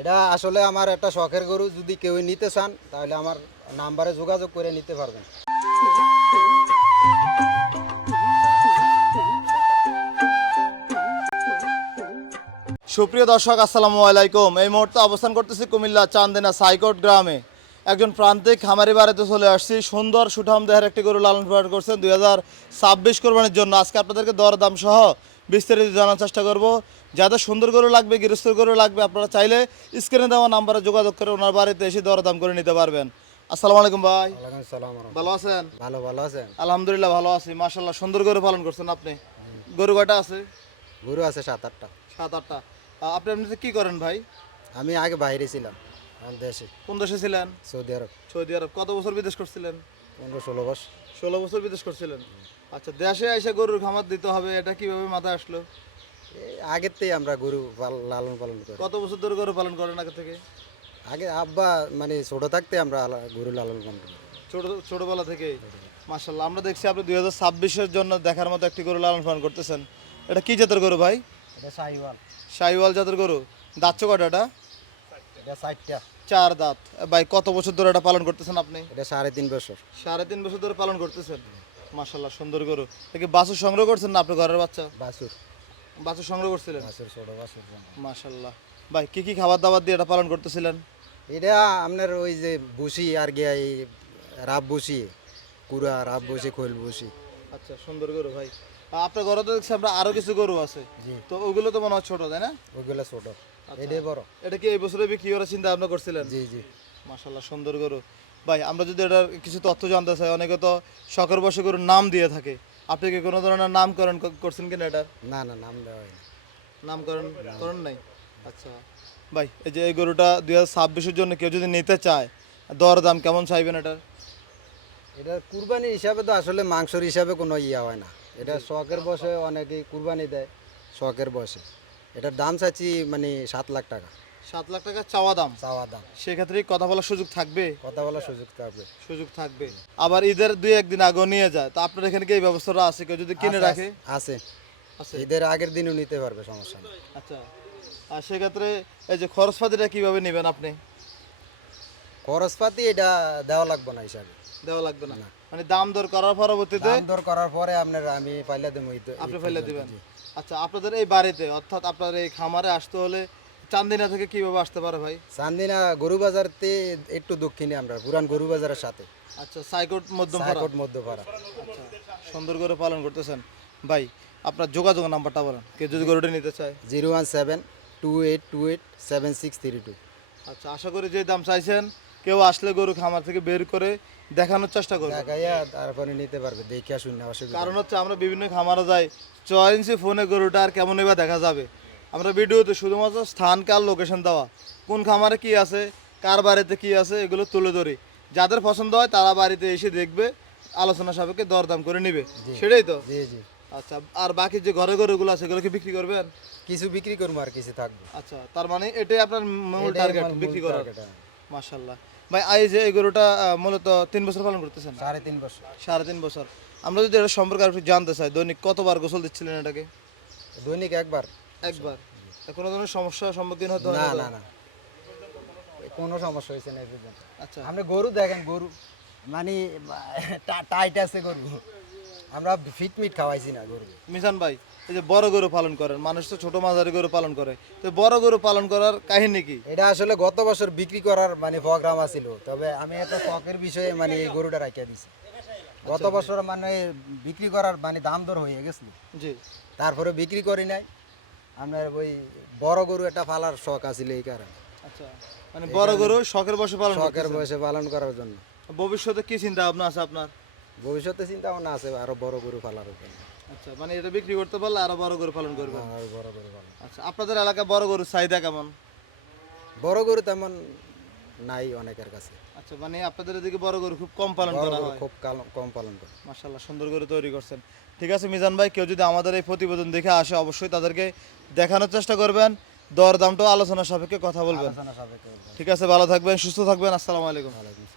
এটা আসলে আমার একটা শখের গরু, যদি কেউ নিতে চান তাহলে আমার নাম্বারে যোগাযোগ করে নিতে পারবেন। সুপ্রিয় দর্শক, আসসালামু আলাইকুম। এই মুহূর্তে অবস্থান করতেছি কুমিল্লা চান্দিনা সাইকোট গ্রামে। একজন প্রান্তিক খামারি বাড়িতে চলে আসছি। সুন্দর সুঠাম দেহের একটি গরু লালন পালন করছেন 2026 কোরবানির জন্য। আজকে আপনাদেরকে দরদাম সহ বিস্তারিত জানার চেষ্টা করব। যাদের সুন্দর গরু লাগবে, গৃহস্থর গরু লাগবে, আপনারা চাইলে স্ক্রিনে দেওয়া নাম্বারে যোগাযোগ করে ওনার বাড়িতে এসে দরদাম করে নিতে পারবেন। আসসালামু আলাইকুম ভাই। ওয়ালাইকুম আসসালাম। ভালো আছেন? ভালো আছেন? আলহামদুলিল্লাহ ভালো আছি। মাশাআল্লাহ, সুন্দর গরু পালন করছেন আপনি। গরু কয়টা আছে? গরু আছে 7-8টা। 7-8টা। আপনি এমনিতে কি করেন ভাই? আমি আগে বাইরে ছিলাম, এখন দেশে। কোন দেশে ছিলেন? সৌদি আরব। সৌদি আরব। কত বছর বিদেশ করছিলেন? 15-16 বছর। 16 বছর বিদেশ করছিলেন। আচ্ছা, দেশে এসে গরুর খামার দিতে হবে, এটা কিভাবে মাথায় আসলো? আগের থেকে আমরা গরু লালন পালন করি। কত বছর ধরে গরু পালন করেন আগে থেকে? আগে আব্বা মানে ছোট থাকতে আমরা গরু লালন পালন করি। ছোটবেলা থেকে? মাশাআল্লাহ, আমরা দেখছি আপনি 2026-এর জন্য দেখার মতো একটি গরু লালন পালন করতেছেন। এটা কি জাতের গরু ভাই? এটা শাহিওয়াল। শাহিওয়াল জাতের গরু। দাঁত কয়টা এটা? এটা 4টা। 4 দাঁত। ভাই কত বছর ধরে এটা পালন করতেছেন আপনি? এটা 3.5 বছর। 3.5 বছর ধরে পালন করতেছেন। মাশাআল্লাহ, সুন্দর গরু। এটা কি বাছুর সংগ্রহ করছেন না আপনি ঘরের বাচ্চা? বাছুর। বাছুর সংগ্রহ করছিলেন? বাছুর, ছোট বাছুর। মাশাআল্লাহ। ভাই কি কি খাবার দাবার দিয়ে এটা পালন করতেছিলেন? এটা আপনার ওই যে ভুসি আর গিয়া এই রাব ভুসি, কুড়া রাব ভুসি, খৈল ভুসি। আচ্ছা, সুন্দর গরু ভাই। আপনার ঘরে তো দেখছি আমরা আরো কিছু গরু আছে। জি। তো ওগুলো তো মনে হয় ছোট, তাই না? ওইগুলো ছোট, আচ্ছা। এটাই বড়। এটা কি এই বছরে বিক্রি করার চিন্তা ভাবনা করছিলেন? জি জি। মাশাআল্লাহ, সুন্দর গরু। ভাই আমরা যদি এটার কিছু তথ্য জানতে চাই, অনেকে তো শখের বশে গরুর নাম দিয়ে থাকে। আপনি কি কোনো ধরনের নামকরণ করছেন কিনা এটার? না না, নাম দেওয়া হয়নি। নামকরণ করেন নাই? আচ্ছা ভাই, এই যে এই গরুটা 2026-এর জন্য কেউ যদি নিতে চায়, দর দাম কেমন চাইবেন এটার? এটা কুরবানি হিসাবে তো আসলে মাংসর হিসাবে কোনো ইয়া হয় না। এটা শখের বসে অনেকেই কুরবানি দেয়, শখের বসে। এটার দাম চাচ্ছি মানে 7 লাখ টাকা। 7 লাখ টাকা চাওয়া দাম। চাওয়া দাম। সেক্ষেত্রে কথা বলার সুযোগ থাকবে? কথা বলার সুযোগ থাকবে। সুযোগ থাকবে। আবার ঈদের 2-1 দিন আগেও নিয়ে যায়, তো আপনার এখানে কি এই ব্যবস্থাটা আছে? কেউ যদি কিনে রাখে? আছে। আছে। ঈদের আগের দিনও নিতে পারবে, সমস্যা নেই। আচ্ছা, আর সেক্ষেত্রে এই যে খরচপাতিটা কিভাবে নেবেন আপনি? খরচপাতি এটা দেওয়া লাগবে না হিসাবে। দেওয়া লাগবে না? মানে দাম দর করার পরবর্তীতে দাম দর করার পরে আপনার আমি পাইলে দেবো। আপনি ফেলে দিবেন? আচ্ছা, আপনাদের এই বাড়িতে অর্থাৎ আপনার এই খামারে আসতে হলে চান্দিনা থেকে কিভাবে আসতে পারে ভাই? চান্দিনা গরু বাজারতে একটু দক্ষিণে, আমরা পুরান গরু বাজারের সাথে। আচ্ছা, সাইকোট মধ্যমপাড়া। সাইকোট মধ্যপাড়া। আচ্ছা, সুন্দর করে পালন করতেছেন ভাই। আপনার যোগাযোগ নাম্বারটা বলেন, কেউ যদি গরুটা নিতে চায়। 01728287632। আচ্ছা, আশা করি যে দাম চাইছেন কেউ আসলে গরু খামার থেকে বের করে দেখানোর চেষ্টা করবে। দেখাইয়া তারপরে নিতে পারবে, দেখিয়া শুনে অসুবিধা। কারণ হচ্ছে আমরা বিভিন্ন খামারে যাই, 6 ইঞ্চি ফোনে গরুটা আর কেমন এবার দেখা যাবে। আমরা ভিডিওতে শুধুমাত্র স্থান কার লোকেশন দেওয়া, কোন খামারে কি আছে, কার বাড়িতে কি আছে, এগুলো তুলে ধরি। যাদের পছন্দ হয় তারা বাড়িতে এসে দেখবে, আলোচনা সাপেক্ষে দরদাম করে নিবে। সেটাই তো? জি জি। আচ্ছা, আর বাকি যে ঘরে গরুগুলো আছে এগুলো কি বিক্রি করবেন? কিছু বিক্রি করবো আর কিছু থাকবে। আচ্ছা, তার মানে এটাই আপনার মূল এটাই টার্গেট আমার মূল বিক্রি করার? target, হ্যাঁ। মাশাআল্লাহ ভাই, এই যে এই গরুটা মূলত 3 বছর পালন করতেছেন? 3.5 বছর। 3.5 বছর। আমরা যদি এটা সম্পর্কে আর একটু জানতে চাই, দৈনিক কতবার গোসল দিচ্ছিলেন এটাকে? দৈনিক একবার। একবার। কোনো ধরনের সমস্যার সম্মুখীন হতে হয় না না তো? না না, কোনো সমস্যা হয়েছে না এই পর্যন্ত। আচ্ছা। আপনি গরু দেখেন, গরু মানে টাইট আছে গরু। আমরা ফিট মিট খাওয়াইছি না গরু। মিজান ভাই, এই যে বড় গরু পালন করেন, মানুষ তো ছোট মাঝারি গরু পালন করে, তো বড় গরু পালন করার কাহিনী কি? এটা আসলে গত বছর বিক্রি করার মানে প্রোগ্রাম আছিল, তবে আমি একটা শখের বিষয়ে মানে এই গরুটা রাখিয়া দিছি। গত বছর মানে বিক্রি করার মানে দাম দর হয়ে গেছিল, জি। তারপরে বিক্রি করি নাই। আপনার ওই বড় গরু একটা পালার শখ আছিল, এই কারণে। আচ্ছা, মানে বড় গরু শখের বসে পালন শখের করতেছেন। বয়সে পালন করার জন্য। ভবিষ্যতে কি চিন্তা ভাবনা আছে আপনার? ভবিষ্যতে চিন্তা ভাবনা আছে আরো বড় গরু পালার জন্য। আচ্ছা, মানে এটা বিক্রি করতে পারলে আরো বড় গরু পালন করবেন? আরো বড় গরু পালন। আচ্ছা, আপনাদের এলাকায় বড় গরুর চাহিদা কেমন? বড় গরু তেমন নাই অনেকের কাছে। আচ্ছা, মানে আপনাদের এদিকে বড় গরু খুব কম পালন বড় করা গরু হয়? খুব কম পালন করে। মাশাআল্লাহ, সুন্দর করে তৈরি করছেন। ঠিক আছে মিজান ভাই, কেউ যদি আমাদের এই প্রতিবেদন দেখে আসে অবশ্যই তাদেরকে দেখানোর চেষ্টা করবেন, দর দামটাও আলোচনা সাপেক্ষে কথা বলবেন। আলোচনা সাপেক্ষে। ঠিক আছে, ভালো থাকবেন, সুস্থ থাকবেন। আসসালামু আলাইকুম। ওয়ালাইকুম আসসালাম।